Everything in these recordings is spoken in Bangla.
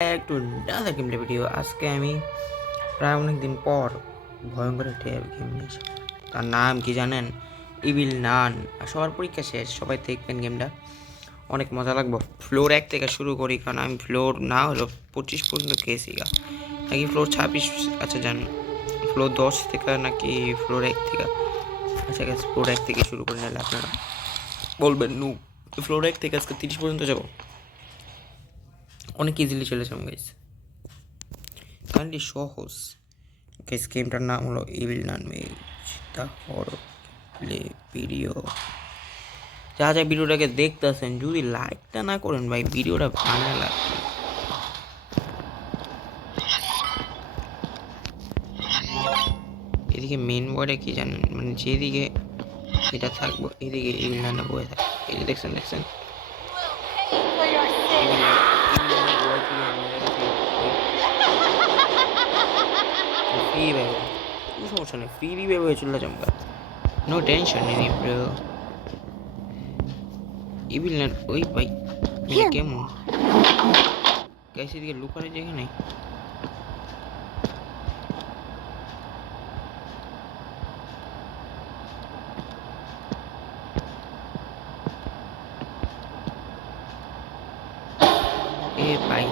একটু ডাটা গেমটা ভিডিও আজকে আমি প্রায় অনেক দিন পর ভয়ঙ্কর একটা গেম নিয়েছি। তার নাম কি জানেন? ইভিল নান। সবার পরীক্ষা শেষ, সবাই দেখবেন গেমটা, অনেক মজা লাগবে। ফ্লোর 1 থেকে শুরু করি, কারণ আমি ফ্লোর না হলো 25 পর্যন্ত খেয়েছি গা, নাকি ফ্লোর 26। আচ্ছা জানেন ফ্লোর 10 থেকে নাকি ফ্লোর 1 থেকে? আচ্ছা গেছে, ফ্লোর 1 থেকে শুরু করে নিলে আপনারা বলবেন নু। ফ্লোর 1 থেকে আজকে 30 পর্যন্ত যাবো, অনেক ইজিলি চলে যাবো গাইস, কাইন্ডলি সহজ। গাইস গেমটার নাম হলো evil nun maze the horror play video. যা যা ভিডিওটাকে দেখতেছেন, যদি লাইকটা না করেন ভাই ভিডিওটা ভালো লাগবে। এদিকে মেন বোর্ডে কি জানেন, মানে যেদিকে এটা থাকবো এদিকে ইভিল নানটা বয়ে থাকবে। এই যে দেখছেন দেখছেন ফ্রি ভাই, কোনো সমস্যা নেই, ফ্রি রিভাইভ হয়ে চলে চমকা, নো টেনশন এনি ব্রো। ইভিল নান ওই ভাই, এটা কেমন গাইস? এদিকে লুকানোর জায়গা নেই। এ ভাই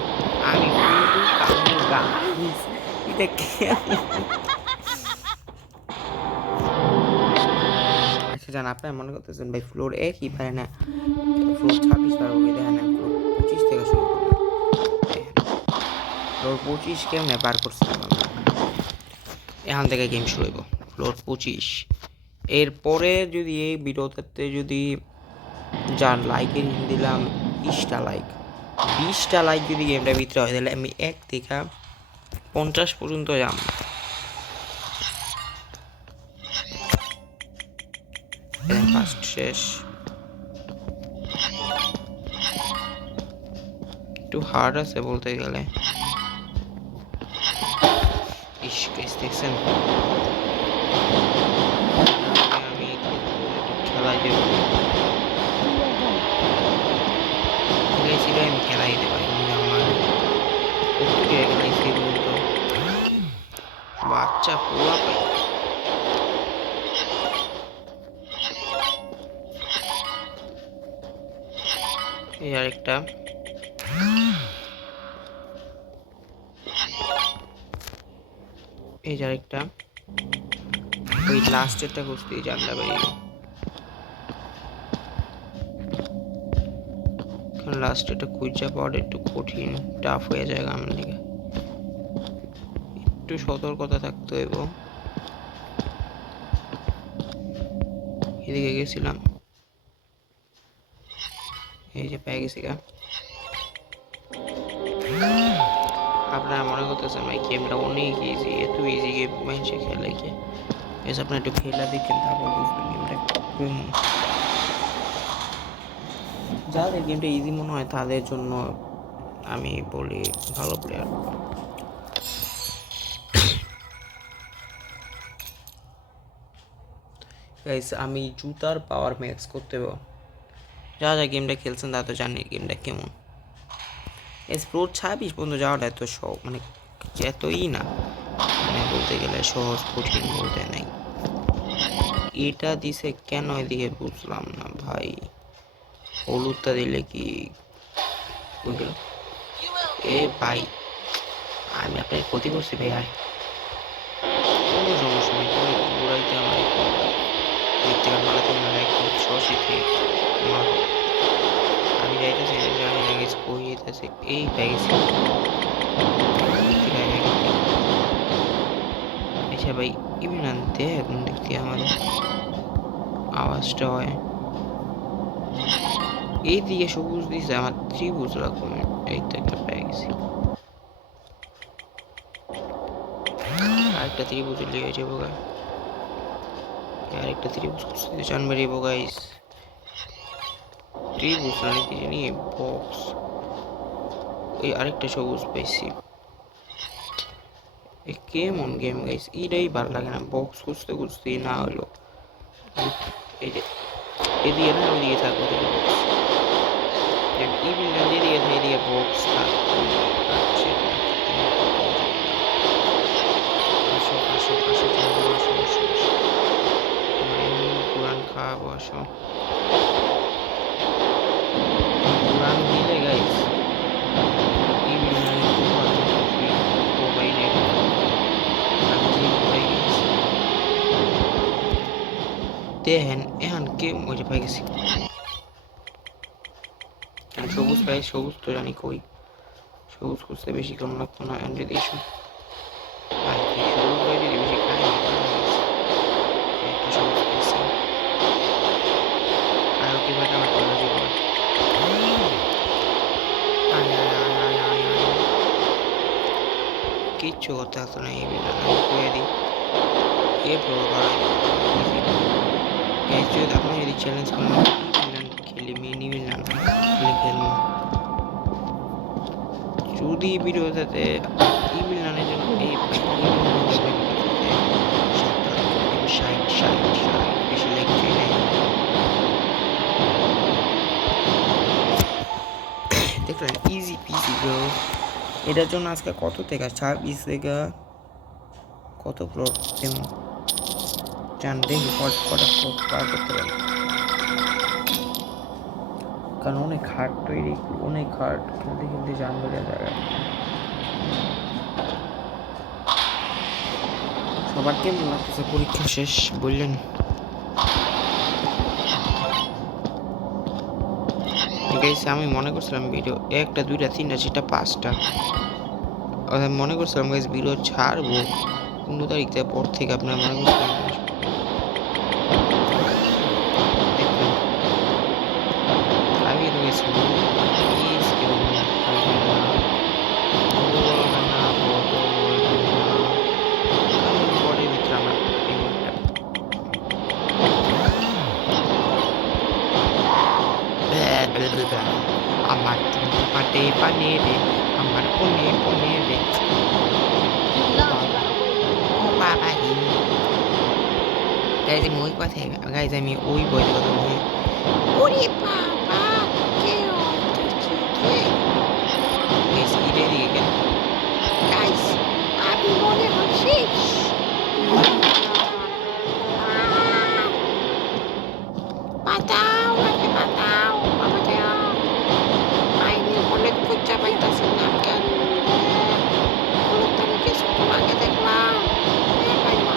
আমি গাইস, এটা কেমন? আচ্ছা জান, আপনারা মনে করতেছেন ভাই ফ্লোর 1 ই পারে না, ফ্লোর 26 পারবো কি? দেখেন আমি ফ্লোর 25 থেকে শুরু করলাম। দেখেন ফ্লোর 25 কেমনে পার করছিলাম আমরা। এখান থেকে গেম শুরু হইব ফ্লোর 25। এরপরে যদি এই ভিডিওতে যদি যার লাইকের দিলাম 20টা লাইক, 20টা লাইক যদি গেমটার ভিতরে হয়, তাহলে আমি 1 থেকে 50 পর্যন্ত যাম। ফার্স্ট শেষ, একটু হার্ড আছে বলতে গেলে। ইস গাইস দেখছেন, আমি খেলাই দেব খেলাইছিল, আমি খেলাই দিতে পারি আমার ওকে খেলাইছি বলতো বাচ্চা পোলা পাই। এই আরেকটা, এই যে আরেকটা, ওই লাস্টেরটা খুঁজতেই জানলা বেরিয়ে, কারণ লাস্টেরটা খুঁজা পাওয়াটা একটু কঠিন, টাফ হয়ে যায় আমার দিকে, একটু সতর্কতা থাকতে হইব। এদিকে গেছিলাম, এই যে পেয়ে গেছি গা। আপনারা মনে করতেছেন ভাই গেমটা অনেক ইজি, এত ইজি গেম মানুষে খেলে কি? এসে আপনার একটু খেলা দেখেন, তারপর বুঝবেন গেমটা কোন। যাদের গেমটা ইজি মনে হয় তাদের জন্য আমি বলি ভালো প্লেয়ার। গাইস আমি জুতার পাওয়ার ম্যাক্স করতে হবে। যারা যা গেমটা খেলছেন তারা তো জানি গেমটা কেমন। ফ্লোর 26 পর্যন্ত যাওয়াটা এত সহজ, মানে এতই না, মানে বলতে গেলে সহজ কঠিন বলতে নাই। এটা দিছে কেন এদিকে বুঝলাম না ভাই, হলুদটা দিলে কি এ ভাই? আমি আপনার ক্ষতি করছি ভাই, আর কোনো সমস্যা নেই, পরে ঘুরাইতে আমার মৃত্তিকার মালাতে মারা একদম সশীতে মারো। আমি যাইতেছি, জানি না গেছি কই যেতেছে, এই ব্যাগেছি আচ্ছা ভাই ইভেন আনতে এখন দেখতে আমাদের আওয়াজটা হয় এইদিকে সবুজ দিছে, আমার ত্রিভুজ রকম, এই তো একটা পেয়ে গেছি, আরেকটা ত্রিভুজ লিয়ে যাবো গা, আরেকটা ত্রিভুজ খুঁজতে চান বেরিয়ে গাইস, ত্রিভুজ না কি জানি বক্স, এই আরেকটা সবুজ পাইছি। কেমন গেম গাইস, এটাই ভালো লাগে না, বক্স খুঁজতে খুঁজতে না হলো। এই যে এদিকে না ওইদিকে থাকবো, ইভিল না এদিকে থাকে, এদিকে বক্স থাকবো। সমস্যা রান দিলে গাইস ইভিল নানের ও বাইরে দেখেন এখন কে মজা পাই গেছি সবুজ পাই সবুজ তো জানি কই সবুজ খুঁজতে বেশি কম লাগতো না এন্ড যদি সবুজ পাই যদি বেশি খাই একটা সবুজ পাইছি আর ওকে বাটা আমার করা যাবে কিচ্ছু করতে আসতো না এই বিল্ডার আমি কয়ে দিই এ প্রো করা যদি আপনি যদি চ্যালেঞ্জ করেন খেলি মিনি বিল্ডার খেলে খেলবো যদি ভিডিওটাতে ইভিল নানের জন্য এই বেশি লেগছে দেখলেন ইজি পিজি ব্রো এটার জন্য আজকে কত থেকে 26 থেকে কত প্রো জান দেখি কটা প্রো পার করতে পারি কারণ অনেক হার্ড তৈরি অনেক হার্ড খেলতে খেলতে জান বেড়ে যায় সবার কেমন লাগতেছে পরীক্ষা শেষ বললেন আমি মনে করছিলাম ভিডিও 1টা 2টা 3টা 4টা 5টা মনে করছিলাম গাইস ভিডিও ছাড়বো 15 তারিখ পর থেকে আপনারা মনে করছিলাম আমি আমার পাটে পানে রে আমার কোনে কোনে রে গাইজ আমি ওই কথাই গাইজ আমি ওই বইয়ের কথা বলি ওরে বাবা কে গাইজ ইরে দিকে কেন গাইজ আমি মনে হচ্ছে পাতাও আমাকে পাতাও আমাকে আইনি অনেক খুঁজা পাইতাছি না কেন আমি কিছু তোমাকে দেখলাম ওরে বাবা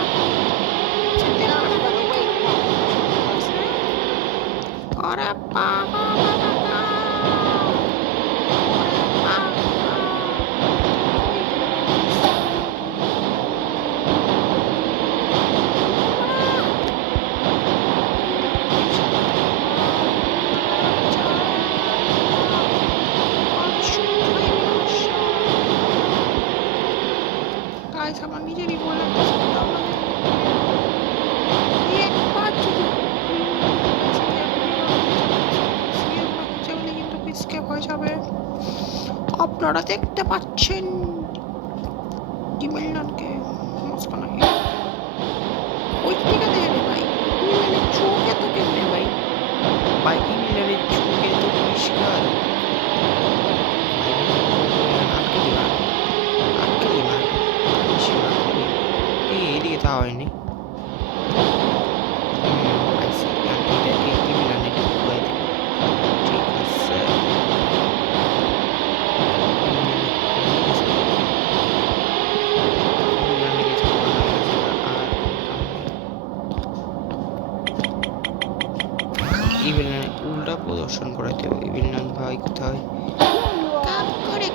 আমার নিজেরই বলে আপনারা দেখতে পাচ্ছেন ইমেল নানকে মস্কানা ওই থেকে দেখে ভাই ইমেলের চোখ এত কেমনে ভাই ভাই ইমেলের চোখ এত পরিষ্কার এদিকে তা হয়নি উল্টা প্রদর্শন করাইতে হবে ইভিল নান ভাই কোথায় কাম করে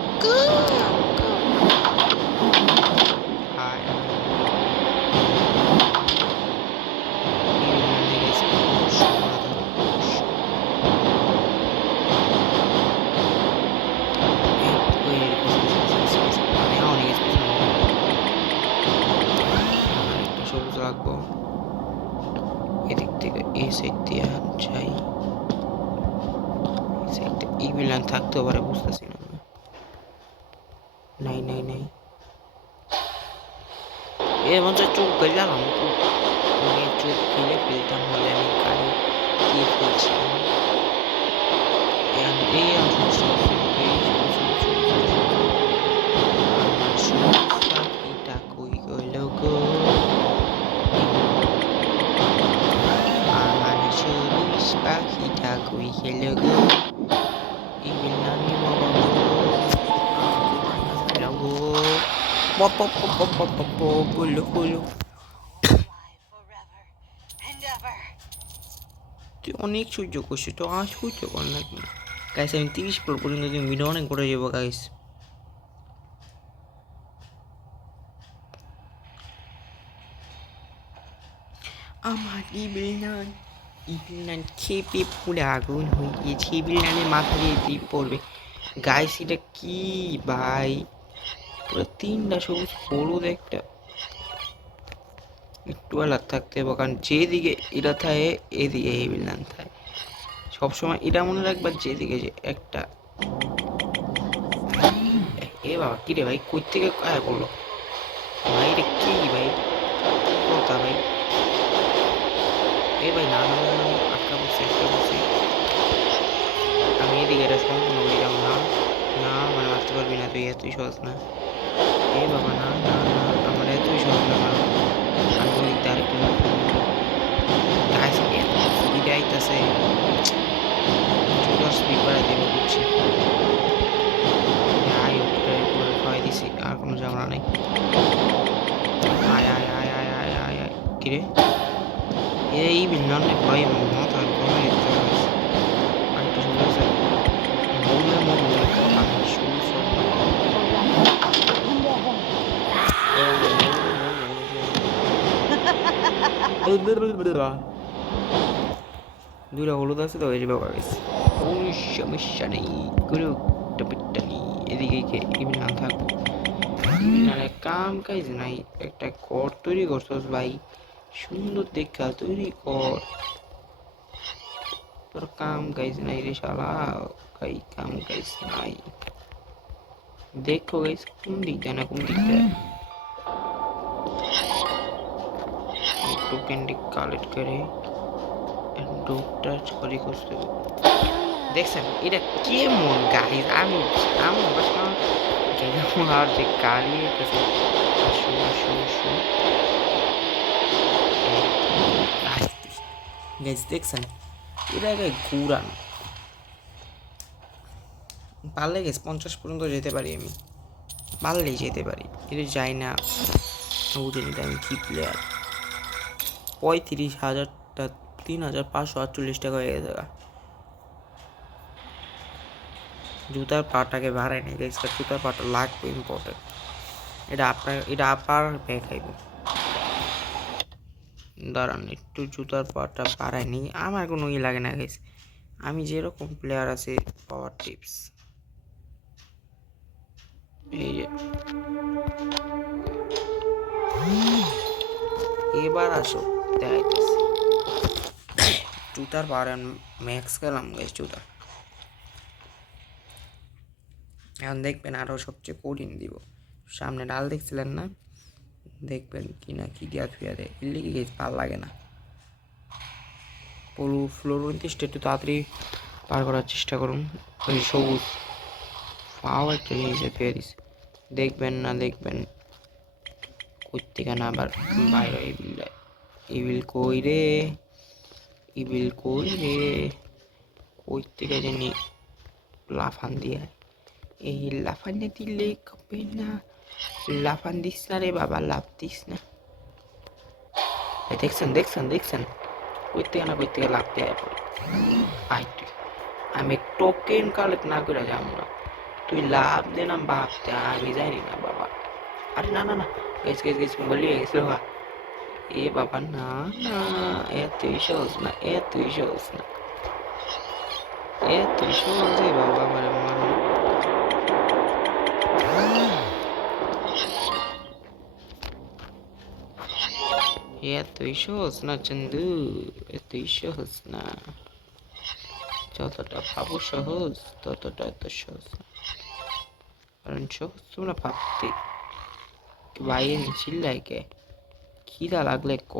সবুজ রাখবো এদিক থেকে এই সাইড দিয়ে যাই সাইডটা ইভিল নান থাকতেও পারে বুঝতেছি না নাই নাই নাই এর মধ্যে চোখ গেলাম চোখ ফেলে ফেলতাম হলে আমি গাড়ি দিয়ে ফেলছিলাম এই পাখিটা কই গেল গো আমার শুরু Hello go. Evil Nani Baba go. Aku banyak hello go. Pop pop pop pop pop pop pop. Bulu bulu. তুই অনেক সহ্য করছিস তো আর সহ্য কর না কি গাইস আমি 30 ফ্লোর পর্যন্ত তুমি ভিডিও অনেক করে যাবো গাইস আমার ইবিল নান খেপে পুরো আগুন হয়ে গিয়েছে ইবিল নানের মাথা দিয়ে টিপ পড়বে গাইস এটা কি ভাই পুরো 3টা সবুজ হলুদ একটা একটু আলাদা থাকতে হবে কারণ যেদিকে এটা থাকে এদিকে ইবিল নান থাকে সবসময় এটা মনে রাখবা যেদিকে যে একটা এ বাবা কি রে ভাই কই থেকে আয়া পড়লো ভাই এটা কি ভাই কথা ভাই এ ভাই না আটকা বসে আমি এদিকে এটা সম্পূর্ণ হয়ে যাবো না না মানে মারতে পারবি না তুই এতই সহজ না এ বাবা না না না আমার এতই সহজ না আমি দিকটা আরেকটু গাছ স্পিডে আইতাছে ছোট স্পিড বাড়াই দেবে বুঝছি আয় ওপরে খাওয়াই দিছি আর কোনো ঝামেলা নেই আয় আয় আয় আয় আয় আয় আয় কিরে এই বিল্লানে ভাই মাথা গরম হয়ে গেছে আরেকটা শুরু হয়েছে বললে মরবো আমি শুরু দুটা হলুদ আছে তো এই যে ব্যাপার গেছে কোনো সমস্যা নেই কোনো টপিকটা নেই এদিকে ইবিল নাম থাকবো কাম কাজ নাই একটা ঘর তৈরি করছস ভাই সুন্দর দেখা তৈরি কর তোর কাম কাজ নাই রে শালা কাই কাম কাজ নাই দেখো গাইস কোন দিকটা না কোন দিকটা টোকেন কালেক্ট করে ডোপটা করে করতে দেখছেন এটা কেমন গাইস আমি আর যে গাড়ি গাইস দেখছেন এটা ঘুরান পারলে গেছে 50 পর্যন্ত যেতে পারি আমি পারলেই যেতে পারি এটা যাই না বুঝিনি আমি কি প্লেয়ার 35,000টা 3,548 টাকা হয়ে গেছে জুতার পাটাকে বাড়াই নেই গাইস জুতার পাটা লাগবে ইম্পর্টেন্ট এটা আপার ব্যাগ খাইব দাঁড়ান একটু জুতার পাটা বাড়াই নেই আমার কোনো লাগে না গাইস আমি যেরকম প্লেয়ার আছে পাওয়ার টিপস এই যে এবার আসো দেখাইতেছি জুতার পাওয়ার ম্যাক্স গেলাম গাইস জুতা এখন দেখবেন আরও সবচেয়ে কঠিন দিব সামনে ডাল দেখছিলেন না দেখবেন কি না কি দিয়া থুয়া দেয় এর লিগে গেছে ভালো লাগে না ফ্লোর 29টা একটু তাড়াতাড়ি পার করার চেষ্টা করুন ওই সবুজ পাও একটা জিনিসে থুয়ে দিছে দেখবেন না দেখবেন কোথেকে না আবার বাইরে ইবিল কই রে কই থেকে জানি লাফান দিয়ে এই লাফানে দিলে কবে না লাফান দিস না রে বাবা লাফ দিস না দেখছেন কই থেকে লাফ দেয় আই তুই আমি টোকেন কালেক্ট না করে যাবো না তুই লাভ দে না ভাবতে আমি জানি না বাবা আরে না গেছ বলিয়ে গেছিল এ বাবা না এতই সহজ না বাবা আমার মারো এতই সহজ না চন্দু এতই সহজ না যতটা ভাবো সহজ ততটা এত সহজ না কারণ সহজ তোমরা ভাবতে বাইরে চিল্লাই কে খিদা লাগলে ক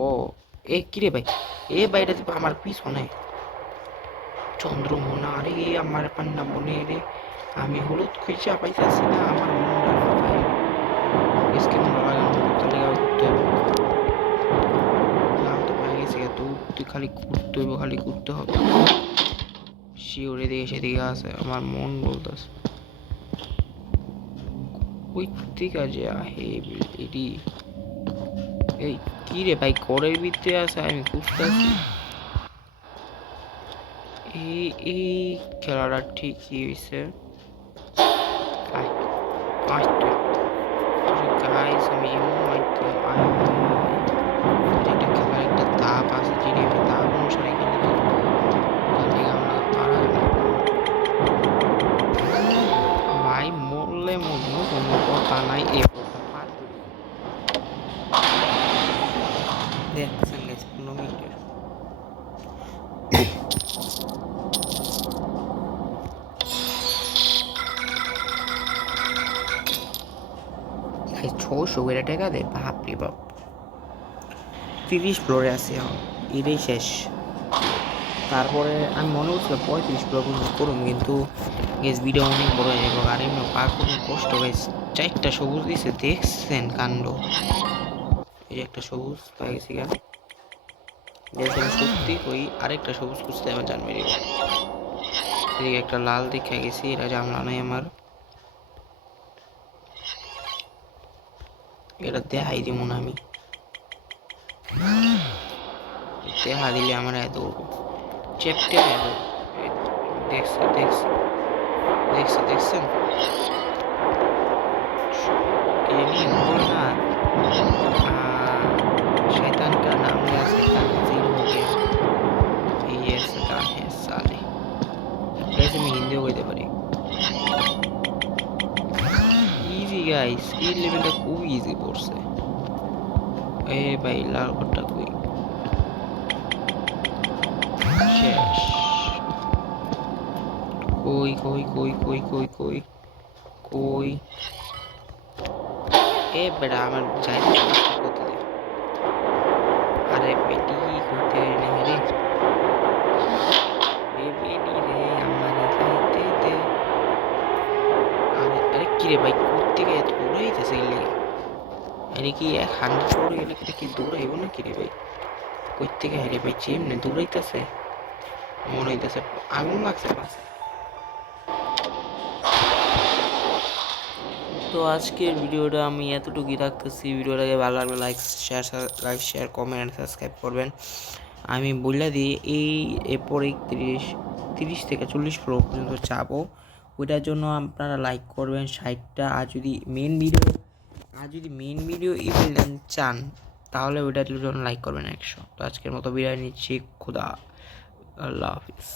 এ কিরে ভাই এ বাইরে আমার পিছনে চন্দ্রমোনা রে আমার পান্না মনে রে আমি হলুদ খুঁজা পাইতেছি না আমার মনটা মাথায় এসকে মনে লাগানো করতে লেগে ঘুরতে হবে নাম তো পাই গেছে তুই খালি ঘুরতে হবে শিওর এদিকে সেদিকে আছে, আমার মন বলতেছে ওই দিকে যে আহে এটি। এই কি রে ভাই, ঘরের ভিতরে আছে, আমি খুঁজতেছি। এই এই খেলাটা ঠিকই হয়েছে। গাইস আমি এমন মারতাম, একটা খেলার একটা ধাপ আছে, যেটি আমি ধাপ অনুসারে খেলে তো তার থেকে আমরা পারা ভাই মরলে মরবো, কোনো কথা নাই। এ দেখছেন গেছে 15 মিনিটের। ভাই 600 করে টাকা দেয়, বাপরে বাপ। 30 ফ্লোরে আছে এখন, এটাই শেষ। তারপরে আমি মনে করছিলাম 35 ফ্লোর পর্যন্ত করুন, কিন্তু গেস ভিডিও অনেক বড় হয়ে যাবে। আর এমনি পার করুন কষ্ট গেছে। 4টা সবুজ দিছে, দেখছেন কাণ্ড। এই যে একটা সবুজ পাই গেছি গা। গেছে আমি সত্যি কই, আরেকটা সবুজ খুঁজতে আমার জান মেরে। এদিকে একটা লাল দেখে গেছি, এটা জানলা নাই আমার। এটা দেখাই দিব না আমি, দেখা দিলে আমার এত চেপটে দেখছে দেখছে দেখছে দেখছেন ये बोल ना। शैतान का नाम लिया, शैतान जीरो हो गया। ये शैतान है साले। कैसे मैं हिंदी हो गई पारी। इजी गाइस, स्किल लेवलটা খুব ইজি পড়ছে। এ ভাই লাল কোটটা কই শেষ। কই কই কই কই কই কই কই এ বেটা আমার যাই করতে দে। আরে বেটি করতে নেই রে, এ বেটি রে আমার যাইতে দে। আরে আরে কি রে ভাই, কোত্থেকে এত দৌড়াইতেছে এই লেগে? আরে কি 100 ফ্লোরে গেলে কি দৌড়াইব না কি রে ভাই? কোত্থেকে হারে ভাই চেমনে দৌড়াইতেছে, মনে হইতেছে আগুন লাগছে পাশে। তো আজকের ভিডিওটা আমি এতটুকুই রাখতেছি। ভিডিওটাকে ভালো লাগলে like share comment and subscribe করবেন। আমি বলে দিই, এই এরপরে 30 থেকে 40 ফ্লোর পর্যন্ত যাবো। ওইটার জন্য আপনারা লাইক করবেন 60টা। আর যদি মেন ভিডিও ইভেন্ট চান তাহলে ওইটার জন্য লাইক করবেন 100। তো আজকের মতো বিদায় নিচ্ছি, খুদা, আল্লাহ হাফিজ।